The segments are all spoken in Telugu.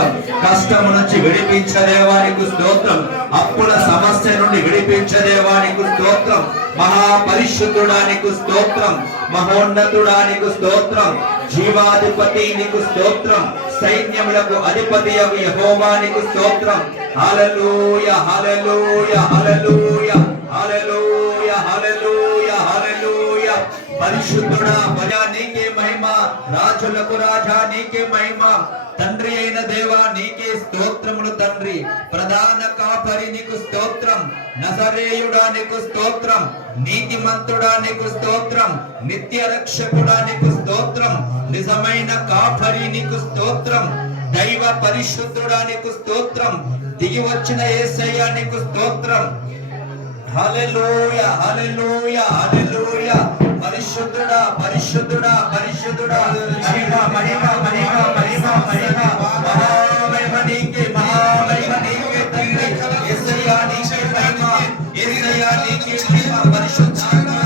స్తోత్రం. కష్టం నుంచి విడిపించే దేవానికి స్తోత్రం. అప్పుల సమస్య నుండి విడిపించే దేవానికి స్తోత్రం. మహాపరిశుద్ధుడానికి స్తోత్రం. మహోన్నతుడానికి స్తోత్రం. జీవాధిపతి నీకు స్తోత్రం. సైన్యములకు అధిపతి యెహోవానికి స్తోత్రం. హల్లెలూయా హల్లెలూయా హల్లెలూయా హల్లెలూయా హల్లెలూయా హల్లెలూయా. పరిశుద్ధుడా నీకే మహిమ. రాజులకు రాజా నీకే మహిమ. తండ్రి అయిన దేవా నీకే స్తోత్రములు తండ్రి. ప్రధాన కాపరి నీకు స్తోత్రం. నజరేయుడా నీకు స్తోత్రం. నీతిమంతుడా నీకు స్తోత్రం. నిత్య రక్షకుడా నీకు స్తోత్రం. నిజమైన కాపరి నీకు స్తోత్రం. దైవ పరిశుద్ధుడా నీకు స్తోత్రం. దిగి వచ్చిన యేసయ్య నీకు స్తోత్రం. హల్లెలూయా హల్లెలూయా హల్లెలూయా. పరిశుద్ధుడా పరిశుద్ధుడా పరిశుద్ధుడా. మహిమ మహిమ మహిమ మహిమ మహిమ. మహామహిమ నీకే మహామహిమ నీకే తండ్రి. యేసయ్య నీకే మహిమ. యేసయ్య నీకే మహిమ. పరిశుద్ధుడా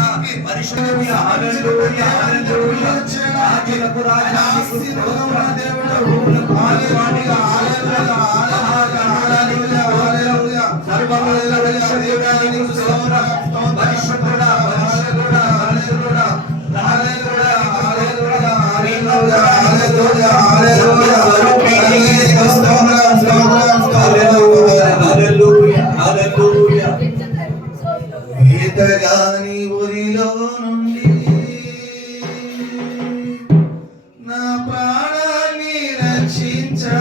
పరిశుద్ధుడా. హల్లెలూయా హల్లెలూయా. రాజులకు రాజా నీకు స్తోత్రం. దేవుడకు ఆదివానిగా హల్లెలూయా హల్లెలూయా హల్లెలూయా. సర్వముల పరిశుద్ధుడా నీకు స్తోత్రం. పరిశుద్ధుడా పరిశుద్ధుడా పరిశుద్ధుడా. హల్లెలూయా హల్లెలూయా హల్లెలూయా హల్లెలూయా హల్లెలూయా. స్తోత్రం స్తోత్రం హల్లెలూయా హల్లెలూయా హల్లెలూయా. ఈతగాని ఊరిలో నుండి నా ప్రాణాన్ని రక్షించా